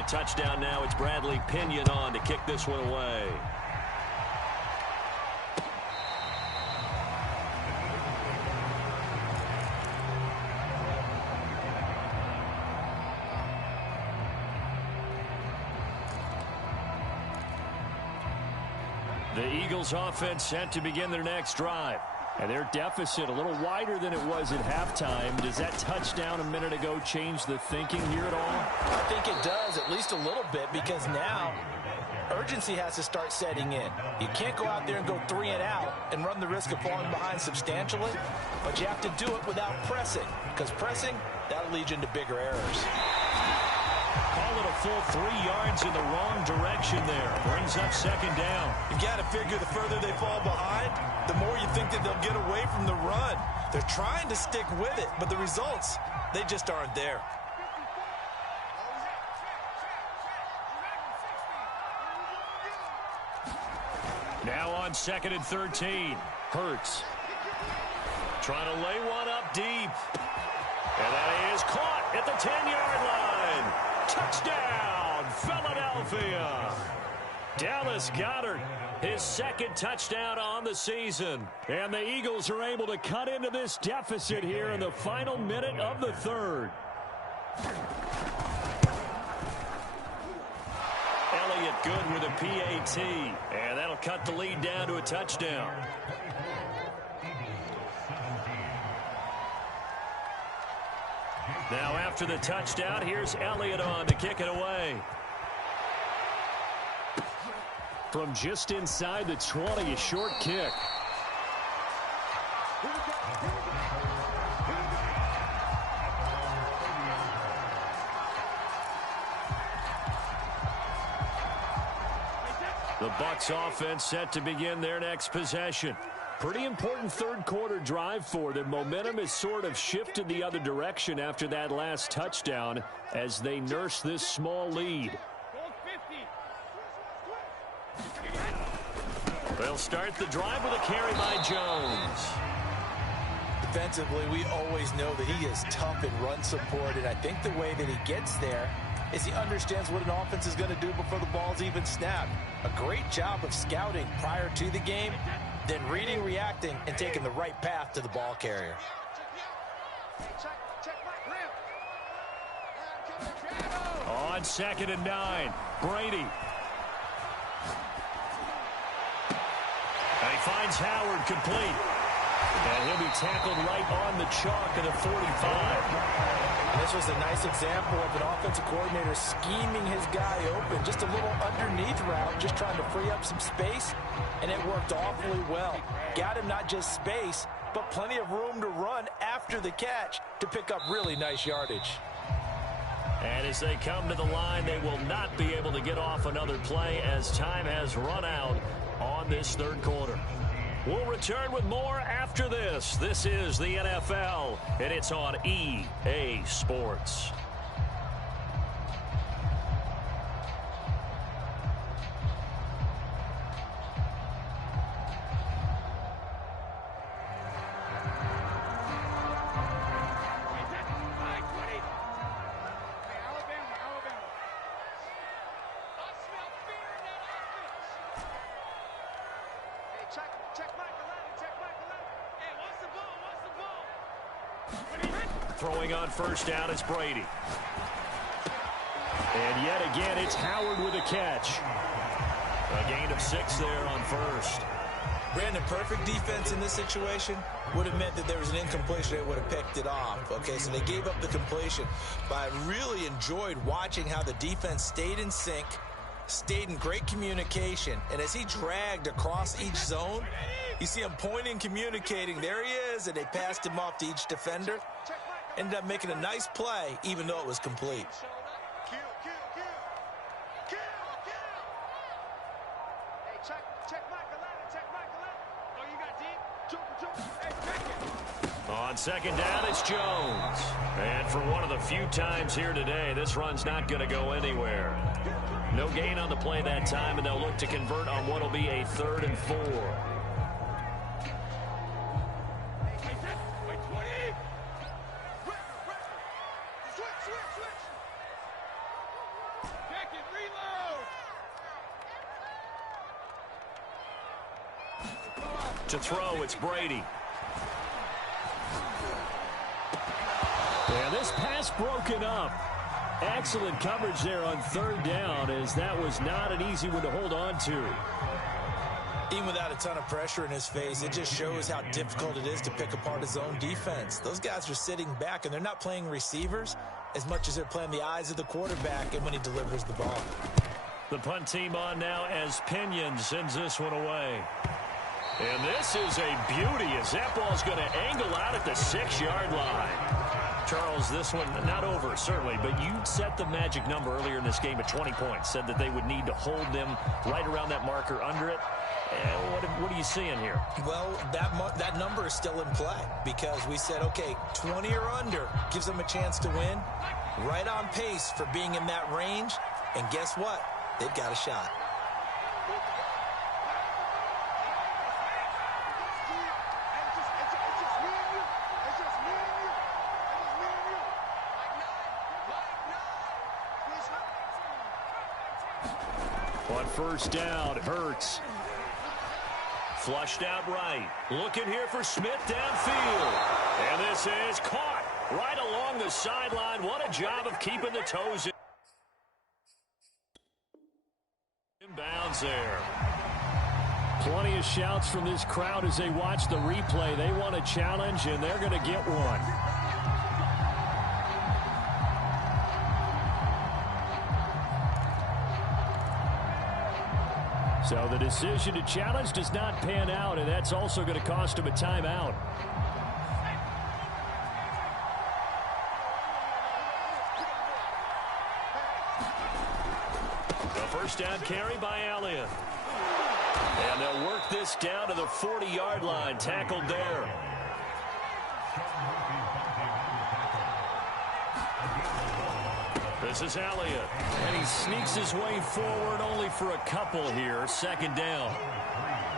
a touchdown now. It's Bradley Pinion on to kick this one away. The Eagles offense set to begin their next drive. And their deficit a little wider than it was at halftime. Does that touchdown a minute ago change the thinking here at all? I think it does, at least a little bit, because now urgency has to start setting in. You can't go out there and go 3 and out and run the risk of falling behind substantially, but you have to do it without pressing, because pressing, that'll lead you into bigger errors. Call it a full 3 yards in the wrong direction there. Brings up second down. You got to figure the further they fall behind, the more you think that they'll get away from the run. They're trying to stick with it, but the results, they just aren't there. Now on 2nd and 13. Hurts. Trying to lay one up deep. And that is caught at the 10-yard line. Touchdown, Philadelphia. Dallas Goedert, his 2nd touchdown on the season. And the Eagles are able to cut into this deficit here in the final minute of the 3rd. Elliott good with a PAT. And that'll cut the lead down to a touchdown. Now after the touchdown, here's Elliott on to kick it away. From just inside the 20, a short kick. The Bucs offense set to begin their next possession. Pretty important 3rd quarter drive for them. Momentum has sort of shifted the other direction after that last touchdown as they nurse this small lead. They'll start the drive with a carry by Jones. Defensively, we always know that he is tough in run support, and I think the way that he gets there is he understands what an offense is going to do before the ball's even snapped. A great job of scouting prior to the game, then reading, reacting, and taking the right path to the ball carrier. On 2nd and 9, Brady. And he finds Howard complete. And he'll be tackled right on the chalk at the 45. This was a nice example of an offensive coordinator scheming his guy open. Just a little underneath route, just trying to free up some space, and it worked awfully well. Got him not just space, but plenty of room to run after the catch to pick up really nice yardage. And as they come to the line, they will not be able to get off another play as time has run out on this 3rd quarter. We'll return with more after this. This is the NFL, and it's on EA Sports. Throwing on 1st down, it's Brady. And yet again, it's Howard with a catch. A gain of 6 there on 1st. Brandon, perfect defense in this situation would have meant that there was an incompletion. They would have picked it off. Okay, so they gave up the completion. But I really enjoyed watching how the defense stayed in sync, stayed in great communication. And as he dragged across each zone, you see him pointing, communicating. There he is, and they passed him off to each defender. Ended up making a nice play, even though it was complete. On 2nd down, it's Jones. And for one of the few times here today, this run's not going to go anywhere. No gain on the play that time, and they'll look to convert on what will be a 3rd and 4. To throw, it's Brady. And this pass broken up. Excellent coverage there on third down, as that was not an easy one to hold on to. Even without a ton of pressure in his face, it just shows how difficult it is to pick apart his own defense. Those guys are sitting back, and they're not playing receivers as much as they're playing the eyes of the quarterback and when he delivers the ball. The punt team on now as Pinion sends this one away. And this is a beauty as that ball's going to angle out at the 6-yard line. Charles, this one not over, certainly, but you set the magic number earlier in this game at 20 points, said that they would need to hold them right around that marker under it. What are you seeing here? Well, that number is still in play because we said, okay, 20 or under gives them a chance to win. Right on pace for being in that range. And guess what? They've got a shot. On first down, Hurts. Flushed out right. Looking here for Smith downfield. And this is caught right along the sideline. What a job of keeping the toes in. Inbounds there. Plenty of shouts from this crowd as they watch the replay. They want a challenge, and they're going to get one. So the decision to challenge does not pan out, and that's also going to cost him a timeout. The first down carry by Elliott. And they'll work this down to the 40-yard line, tackled there. This is Elliott, and he sneaks his way forward only for a couple here. Second down.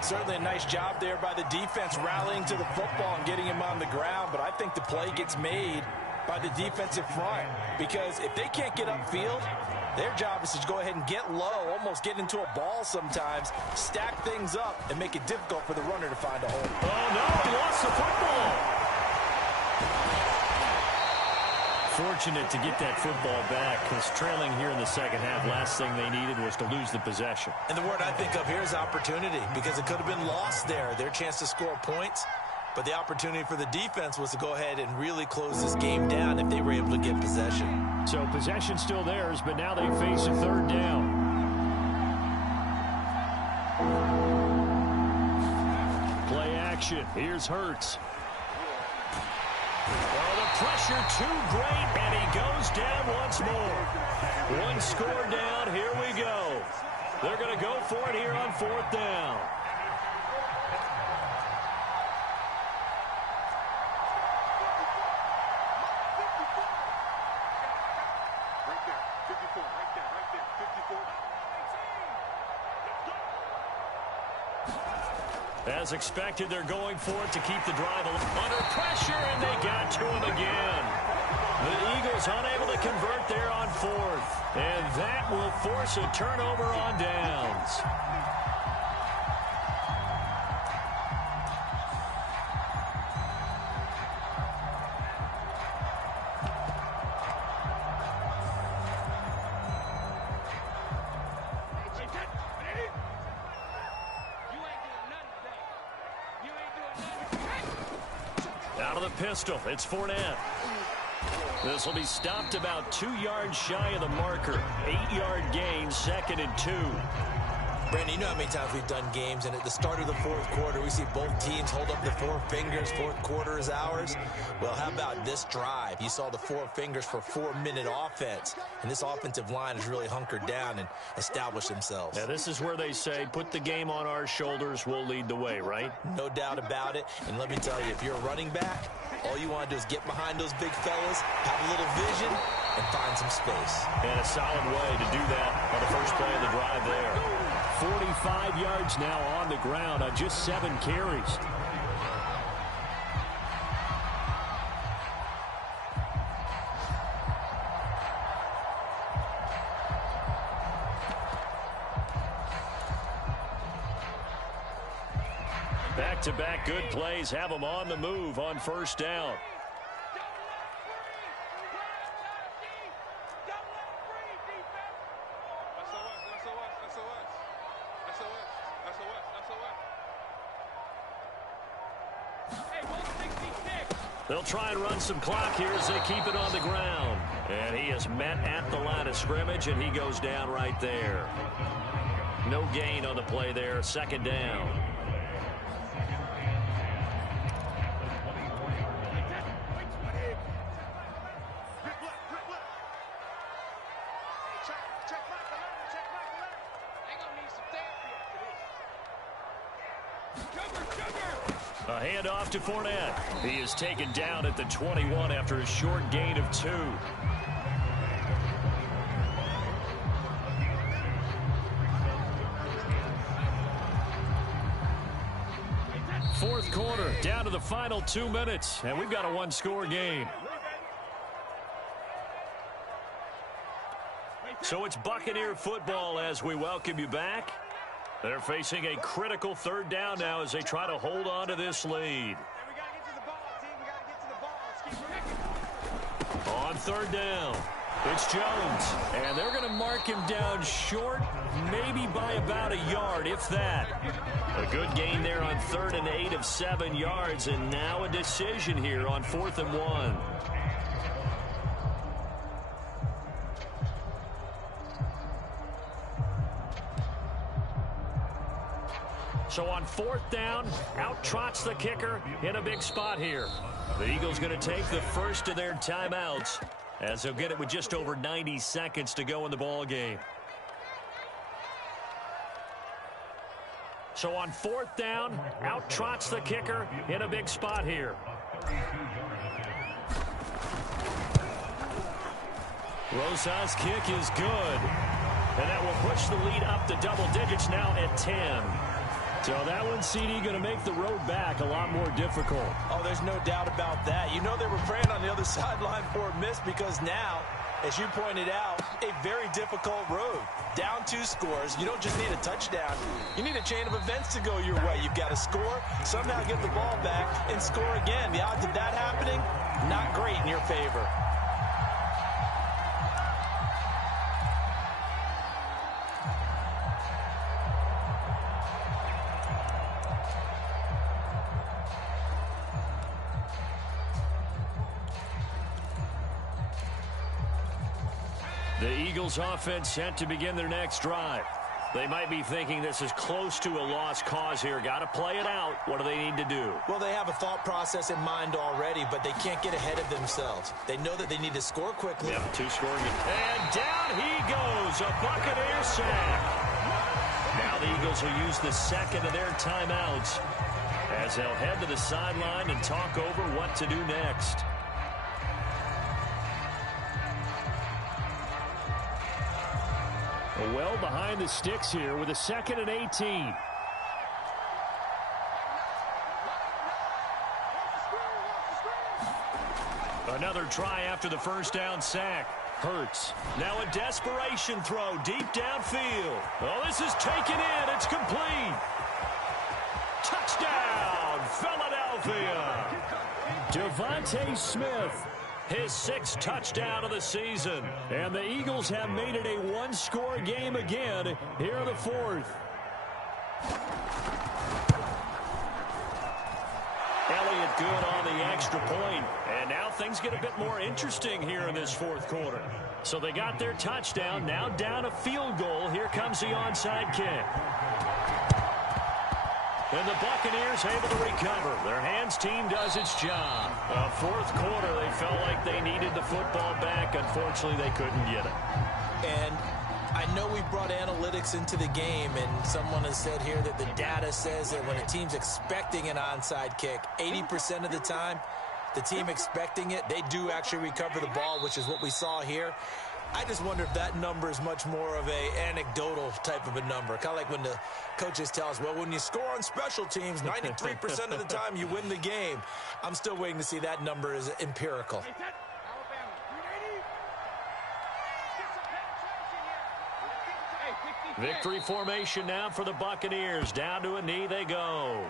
Certainly a nice job there by the defense rallying to the football and getting him on the ground, but I think the play gets made by the defensive front because if they can't get upfield, their job is to go ahead and get low, almost get into a ball sometimes, stack things up, and make it difficult for the runner to find a hole. Oh, no, he lost the football. Fortunate to get that football back because trailing here in the second half, last thing they needed was to lose the possession. And the word I think of here is opportunity because it could have been lost there. Their chance to score points, but the opportunity for the defense was to go ahead and really close this game down if they were able to get possession. So possession still theirs, but now they face a third down. Play action. Here's Hurts. Oh, the pressure too great, and he goes down once more. One score down. Here we go. They're going to go for it here on fourth down. As expected, they're going for it to keep the drive under pressure, and they got to him again. The Eagles unable to convert there on fourth, and that will force a turnover on downs. Out of the pistol, it's Fournette. This will be stopped about 2 yards shy of the marker. 8-yard gain, 2nd and 2. Brandon, you know how many times we've done games, and at the start of the fourth quarter, we see both teams hold up the four fingers. Fourth quarter is ours. Well, how about this drive? You saw the four fingers for 4-minute offense, and this offensive line has really hunkered down and established themselves. Now, this is where they say, put the game on our shoulders, we'll lead the way, right? No doubt about it, and let me tell you, if you're a running back, all you want to do is get behind those big fellas, have a little vision, and find some space. And a solid way to do that on the first play of the drive there. 45 yards now on the ground on just 7 carries. Back Back-to-back good plays have them on the move on first down. They'll try and run some clock here as they keep it on the ground. And he is met at the line of scrimmage, and he goes down right there. No gain on the play there. Second down. A handoff to Fournette. He is taken down at the 21 after a short gain of 2. Fourth quarter, down to the final 2 minutes, and we've got a one-score game. So it's Buccaneer football as we welcome you back. They're facing a critical third down now as they try to hold on to this lead. On third down, it's Jones. And they're going to mark him down short, maybe by about a yard, if that. A good gain there on 3rd and 8 of 7 yards, and now a decision here on 4th and 1. So on 4th down, out trots the kicker in a big spot here. The Eagles going to take the first of their timeouts as they'll get it with just over 90 seconds to go in the ball game. So on 4th down, out trots the kicker in a big spot here. Rosas' kick is good. And that will push the lead up to double digits now at 10. So that one, CD, going to make the road back a lot more difficult. Oh, there's no doubt about that. You know they were praying on the other sideline for a miss because now, as you pointed out, a very difficult road. Down 2 scores. You don't just need a touchdown. You need a chain of events to go your way. You've got to score, somehow get the ball back, and score again. The odds of that happening, not great in your favor. The Eagles offense set to begin their next drive. They might be thinking this is close to a lost cause here. Got to play it out. What do they need to do? Well, they have a thought process in mind already, but they can't get ahead of themselves. They know that they need to score quickly. Yeah, 2 scoring. And down he goes. A Buccaneer sack. Now the Eagles will use the second of their timeouts as they'll head to the sideline and talk over what to do next. Well behind the sticks here with a 2nd and 18. Another try after the first down sack. Hurts. Now a desperation throw deep downfield. Oh, this is taken in. It's complete. Touchdown, Philadelphia. Devontae Smith. His 6th touchdown of the season. And the Eagles have made it a one-score game again here in the 4th. Elliott good on the extra point. And now things get a bit more interesting here in this 4th quarter. So they got their touchdown. Now down a field goal. Here comes the onside kick. And the Buccaneers able to recover. Their hands team does its job. 4th quarter, they felt like they needed the football back. Unfortunately, they couldn't get it. And I know we brought analytics into the game, and someone has said here that the data says that when a team's expecting an onside kick, 80% of the time, the team expecting it, they do actually recover the ball, which is what we saw here. I just wonder if that number is much more of a anecdotal type of a number. Kind of like when the coaches tell us, well, when you score on special teams, 93% of the time you win the game. I'm still waiting to see that number is empirical. Victory formation now for the Buccaneers. Down to a knee they go.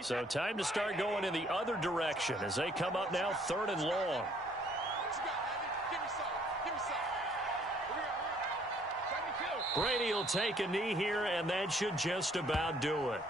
So time to start going in the other direction as they come up now 3rd and long. Brady will take a knee here, and that should just about do it.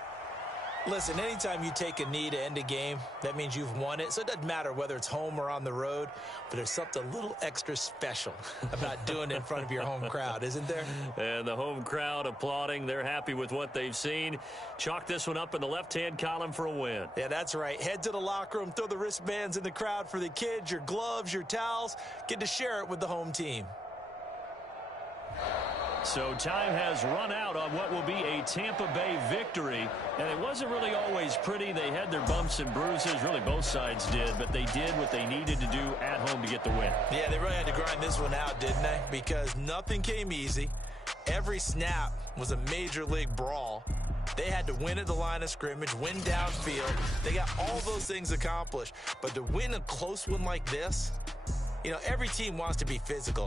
Listen, anytime you take a knee to end a game, that means you've won it. So it doesn't matter whether it's home or on the road, but there's something a little extra special about doing it in front of your home crowd, isn't there? And the home crowd applauding. They're happy with what they've seen. Chalk this one up in the left-hand column for a win. Yeah, that's right. Head to the locker room, throw the wristbands in the crowd for the kids, your gloves, your towels. Get to share it with the home team. So time has run out on what will be a Tampa Bay victory. And it wasn't really always pretty. They had their bumps and bruises. Really, both sides did. But they did what they needed to do at home to get the win. Yeah, they really had to grind this one out, didn't they? Because nothing came easy. Every snap was a major league brawl. They had to win at the line of scrimmage, win downfield. They got all those things accomplished. But to win a close one like this, you know, every team wants to be physical.